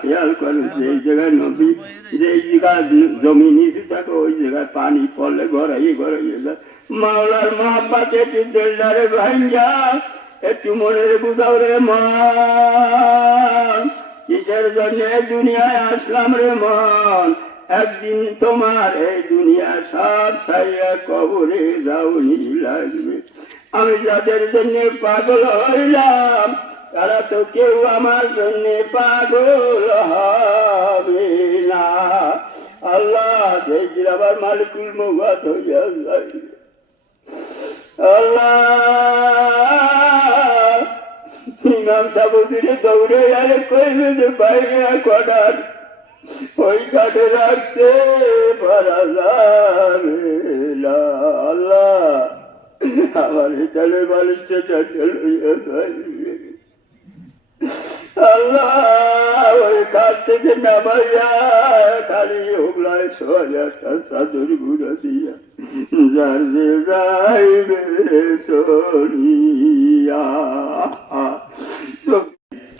খেয়াল জমি ওই জায়গায় পানি পড়লে গড়াই গড়াই মাওলার মহাপাতে একটু দোলদারে ভাইঞ্জা একটু মনের বুঝাও রে মা জন্য দুনিয়ায় আসলাম রে মন একদিন তোমার এই দুনিয়া সব ছাইয়া কবরে যাওনি লাগবে। আমি যাদের জন্য পাগল হইলাম, তারা তো কেউ আমার জন্য পাগল হবে না। আল্লাহ যে আবার মালিকুল মুগাত হইয়া যায়। আল্লাহ ইমাম সাবুদ্দিনে দৌড়ে গেলে কইবে যে বাইরে কটার ওই কাঠে রাখতে পারা আল্লাহ। আমার বালিশটা চলে আল্লাহ, ওই কাঠ থেকে যার যে যাইবে সরিয়া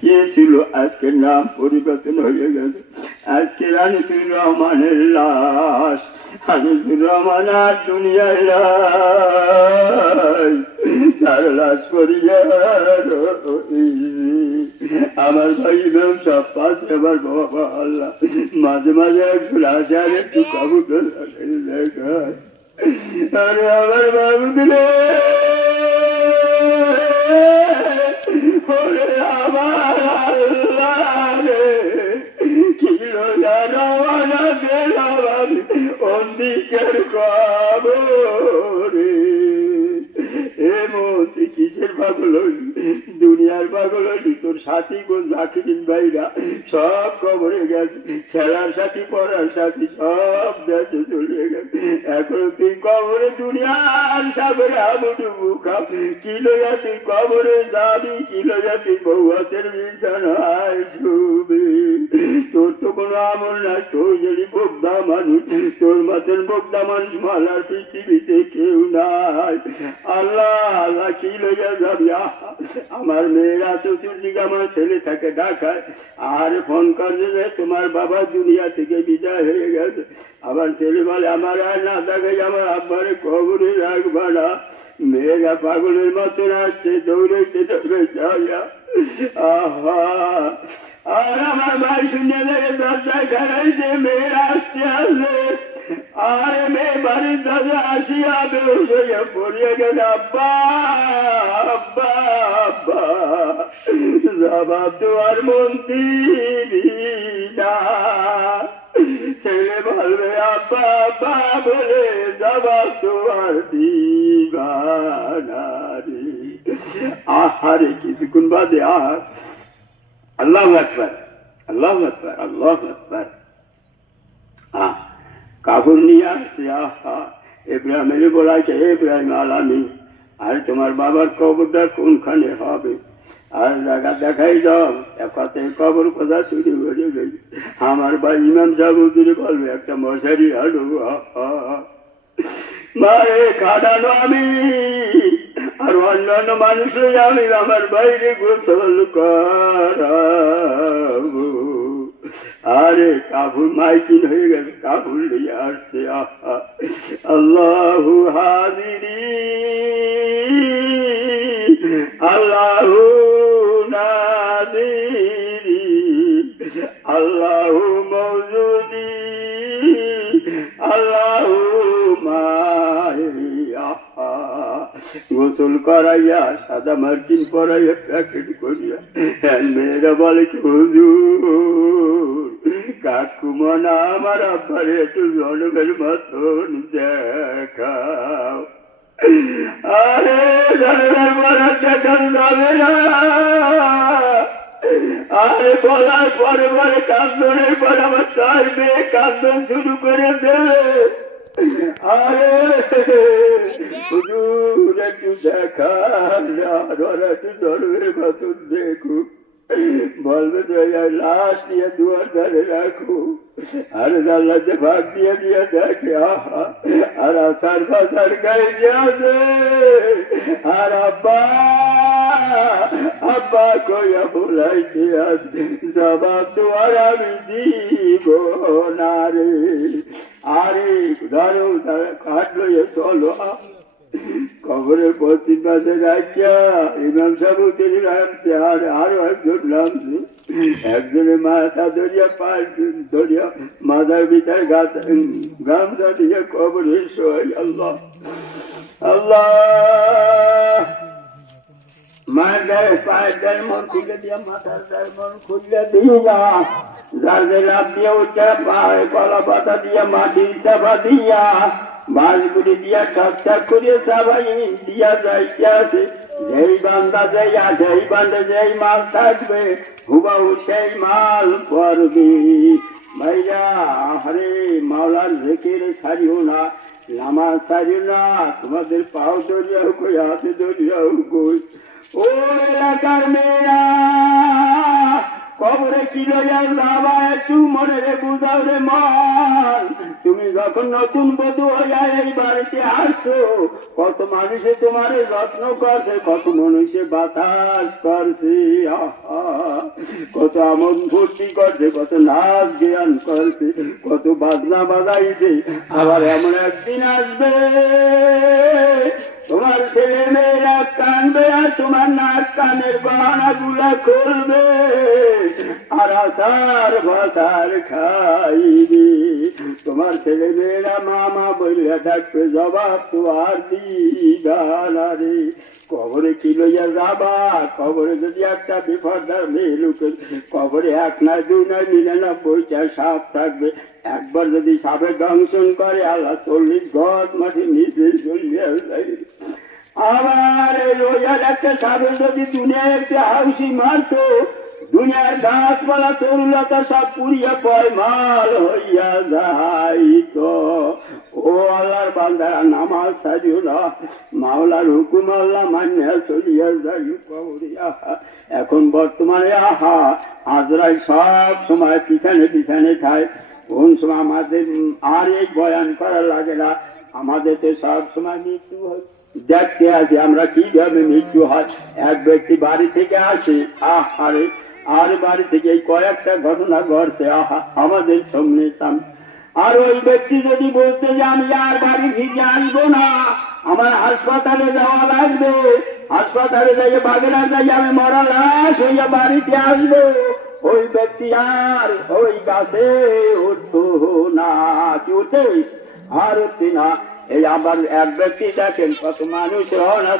কে ছিল? আজকের নাম পরিবর্তন হয়ে গেছে। আজকে আনিসুর রহমানের লাশ আনিসুর রহমান আর দুনিয়ায় নাই তার লাশ আমার ভাই সব পাশে, আমার বাবা আল্লাহ, মাঝে মাঝে একটু আসে, আর একটু কাবু আরে আমার বাবু দিলে আমার কিসের পাগল হইলি দুনিয়ার পাগল হইলি তোর সাথী গো জাকিরিন ভাইরা, সব কবরে গেছে। খেলার সাথী, পড়ার সাথী, সব দেশে চলে গেছে। এখন তুই কবরে দুনিয়ার সাগরে হাবুডুবু খাও কি লইয়া কবরে যাবি, কি লইয়া বউ হাতের বিছানায় শুবি? তোর তো কোনো আমল নাই, তোর যদি বোগদা মানুষ, তোর মতন বোগদা মানুষ মালার পৃথিবীতে কেউ নাই। আল্লাহ আল্লাহ, কি লইয়া যাবি? আমার মেয়েরা চতুর্দিকে আমার ছেলে থাকে ঢাকায় আর ফোন করছে যে তোমার বাবা দুনিয়া থেকে বিদায় হয়ে গেছে। আবার ছেলে বলে, আমার আর না থাকে আমার আব্বারে কবরে রাখবা না। মেয়েরা পাগলের মতন আসছে দৌড়াইতে আয়া আহা! আর আমার ভাই শুনে দেখে দরজায় খারাইছে মেয়েরা আসতে আসবে। আর মেয়ে বাড়ির দাদা আসিয়া বেউস হইয়া পড়িয়ে গেল, আব্বা আব্বা আব্বা। জবাব তো আর মন্ত্রী না ছেলে বলবে, আব্বা আব্বা বলে জবাব তো আর দিবানা রে। আহারে, কিছুক্ষণ বাদে আর আল্লাহ আকবার আল্লাহ আকবার আল্লাহ আকবার। হ্যাঁ কাপড় নিয়ে আসছে আহা ইব্রাহিমের বলাইছে ইব্রাহিম আলামি আর তোমার বাবার কবরটা কোনখানে হবে? আর জায়গা দেখাই যাও একাতে কবর কথা শুরু করে গেছে আমার ভাই ইমাম সাহুদ্দিন বলবে, একটা মশারি হাঁটু মারে কাটানো আমি, আর অন্যান্য মানুষই আমি আমার বাইরে গোসল করাবো। আরে কাবুল মাইকিন হয়ে গেছে কাবুল নিয়ে আসছে আহা। আল্লাহু হাজিরি। আল্লাহু নাজিরি। আল্লাহু গোসল করাইয়া, সাদা মার্কিন পরাইয়া, প্যাকেট করিয়া মেয়েরা বলে কি হুজুর, কাকুমনা আমার আব্বার একটু জন্মের মতন দেখাও। আরে, জন্মের মতন দেখান যাবে না। আরে, বলার পরে পরে কান্দনের পর আমার চার মেয়ে কান্দন শুরু করে দেবে। আরে হুজুর একটু দেখা আর একটু তো লাশ নিয়ে দুয়ার রাখো আর ভাগ দিয়ে দিয়ে দেখে আহা আর আসার ফাসার গায়ে আছে আর আব্বা আব্বা কইয়া বলাইতে আছে জবাব তো আমি দিব না রে আরে ধরো কাটলো চলো। কবরের পশ্চিম পাশে রাখিয়া ইমাম সাহেব তিনি রাখছে, আর আরও একজন নামছে। একজনের মাথা ধরিয়া পাঁচ ধরিয়া, মাথার ভিতরে গামছা দিয়ে কবরে শোয় আল্লাহ। আল্লাহ! মাটি দিয়া বাঁশগুলি দিয়া দিয়া যাইতে আছে যেই বান্দা যেই যেই মাল থাকবে, হুবাহু সেই মাল পড়বি ভাইরা হরে মাওলার রেখে ছাড়িও না, নামাজ ছাড়িও না, তোমাদের পাও দরিয়াও কই হাতে দরিয়াও কই? কবরে একটু মনে রে মন তুমি যখন নতুন বধু এই বাড়িতে আসো, কত মানুষে তোমার যত্ন করছে, কত মানুষে বাতাস করছে কত আমন ভর্তি করছে, কত নাচ জ্ঞান করছে, কত বাজনা বাজাইছে। আবার এমন একদিন আসবে তোমার ছেলে মেয়েরা কানবে আর তোমার নাক কানের বাহানা গুলা খুলবে। আর আসার ভাষার খাইবে। তোমার ছেলে মেয়েরা মামা বললে ডাকবে জবাব তো আর দিগানা রে। কবরে কি লইয়া যাবা কবরে যদি একটা মেয়ে লুকে কবরে এক নয়, দুই নয় নিরানব্বইটা সাপ থাকবে। একবার যদি সাপে দংশন করে, আল্লাহ চল্লিশ গজ মাঠে নিজে চলিয়ে যায় আবার রোজার একটা সাপে যদি দুনিয়ায় একটা হাউসি মারতো, দুনিয়ার গাছপালা তরুলতা সব পুড়িয়া পয়মাল হইয়া যাইত। ও আল্লাহর বান্দারা নামাজ সাজিও না মাওলার হুকুম আল্লাহ মানিয়া চলিয়া এখন বর্তমানে, আহা আজরাই সব সময় পিছনে পিছনে খায় কোন সময় আমাদের আর এই বয়ান করা লাগে না। আমাদের তো সব সময় মৃত্যু হয়। দেখতে আছি আমরা কীভাবে মৃত্যু হয়। এক ব্যক্তি বাড়ি থেকে আসে, আহ আরে আর বাড়ি থেকে কয়েকটা ঘটনা ঘটছে, আহা, আমাদের সামনে সামনে। আর ওই ব্যক্তি যদি বলতে যে, আমি আর বাড়ি ফিরে আসব না, আমার হাসপাতালে যাওয়া লাগবে। হাসপাতালে যাই বাগেরা যাই আমি মরা লাশ হইয়া বাড়িতে আসব। ওই ব্যক্তি আর ওই গাছে উঠতো না, কি উঠে? আর উঠতি না। এই আবার এক ব্যক্তি দেখেন, কত মানুষ রওনা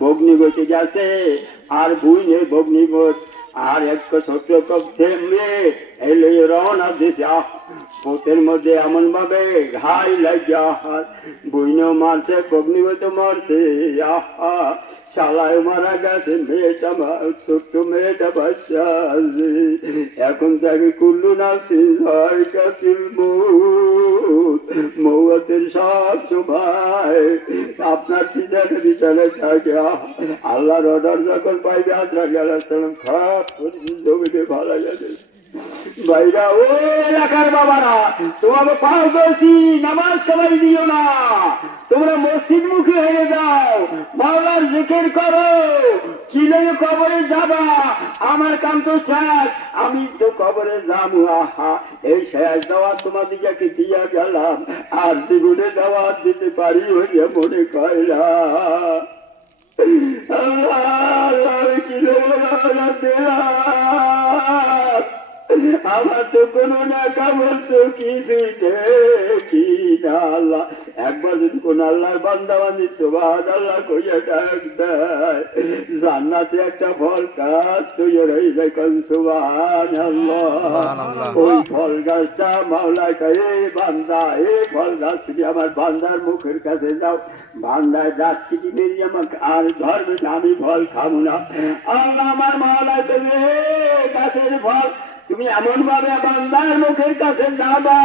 বগ্নি বসে গেছে, আর বুই নেই বস। আর এক ছোট্ট কপ এলে রওনা দিছে। পোতের মধ্যে এমন ভাবে ঘাই লাগিয়া হাত বুইনেও মারছে বগ্নি তো মারছে, আহা শালায় মারা গেছে, মেয়েটা ছোট্ট মেয়েটা বাচ্চা এখন তাকে কুল্লু নাসি হয় কাছিল মৌয়াতের সব সবাই আপনার পিছনে পিছনে থাকে আল্লাহর অর্ডার যখন পাইবে আজরা গেলাম খারাপ জমিতে ভালো গেছে ভাইরা ও এলাকার বাবারা, তোমাকে পাও দোষী নামাজ সবাই দিও না। তোমরা মসজিদ মুখে হয়ে যাও, মাওলার জিকির করো। কিলে কবরে যাবা? আমার কাম তো শেষ, আমি তো কবরে যাব আহা। এই শেষ দেওয়া তোমাদিকে দিয়া গেলাম, আর দ্বিগুণে দেওয়া দিতে পারি হইয়া মনে কয়লা আল্লাহ কিলো দিলাম? আমার তো কোনো না কামড় তো কিছু দেখি না আল্লাহ। একবার যদি কোন আল্লাহর বান্দা সোবাদ আল্লাহ কইয়া ডাক দেয় জান্নাতে একটা ফল গাছ তৈরি হয়ে যায় কোন সোবাদ ওই ফল গাছটা মাওলা কয়ে বান্দা এই ফল গাছ তুমি আমার বান্দার মুখের কাছে যাও বান্দায় যাচ্ছি কি বেরিয়ে আমাকে আর ধরবে আমি ফল খাব না। আল্লাহ আমার মাওলা তুমি গাছের ফল তুমি এমন ভাবে বান্দার মুখের কাছে যাবা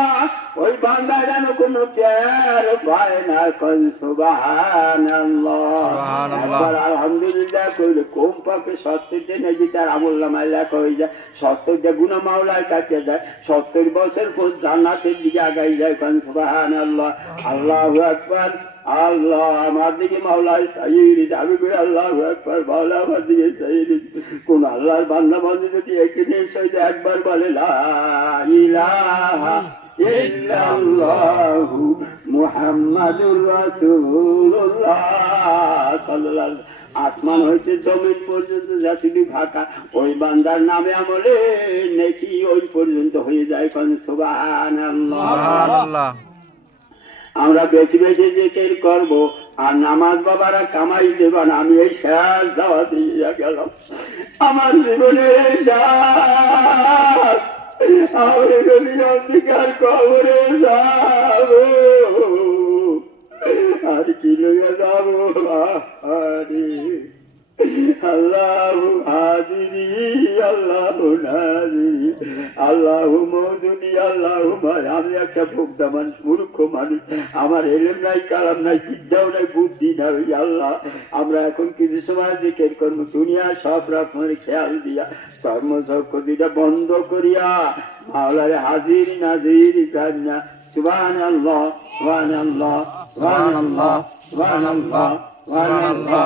ওই বান্দা যেন কোনো চেয়ার পায় না কোন সুবহানাল্লাহ। আলহামদুলিল্লাহ কইলে কোম পাকে সত্তরটা নাকি তার আমল নামায় লেখা হয়ে যায় সত্তরটা গুণা মাওলায় কাছে যায় সত্তর বছর পর জান্নাতের দিকে আগাই যায় কোন সুবহানাল্লাহ। আল্লাহু আকবার আল্লাহ আমার দিকে মাওলায় সাইরি আমি করে আল্লাহ একবার মাওলা আমার দিকে সাইরি কোন আল্লাহর বান্দা বান্দি যদি একদিনের সহিত একবার বলে লা ইলাহা ইল্লাল্লাহু মুহাম্মাদুর রাসূলুল্লাহ। সাল্লাল্লাহু আসমান হইতে জমিন পর্যন্ত জাতিটি ফাঁকা ওই বান্দার নামে আমলে নেকি ওই পর্যন্ত হয়ে যায় কোন সুবহানাল্লাহ। আমরা বেশি বেশি জিকির করব আর নামাজ বাবারা কামাই দেবেন আমি এই শেষ দাওয়া দিয়ে গেলাম। আমার জীবনে এই আমি যদি অধিকার কবরে যাব আর কি লইয়া যাব? আরে। আল্লাহ হাজিরি, আল্লাহ নাজিরি, আল্লাহ মৌজুদি আল্লাহ আমি একটা মানুষ, মূর্খ মানুষ। আমার এলেম নাই, কালাম নাই, বিদ্যাও নাই, বুদ্ধি নাই আল্লাহ। আমরা এখন কিছু সময় কর্ম দুনিয়া সব রকমের খেয়াল দিয়া কর্মচক্র দিটা বন্ধ করিয়া মাওলারে হাজির নাজির সুবান আল্লাহ সুবান আল্লাহ সুবান আল্লাহ সুবান আল্লাহ সুবান আল্লাহ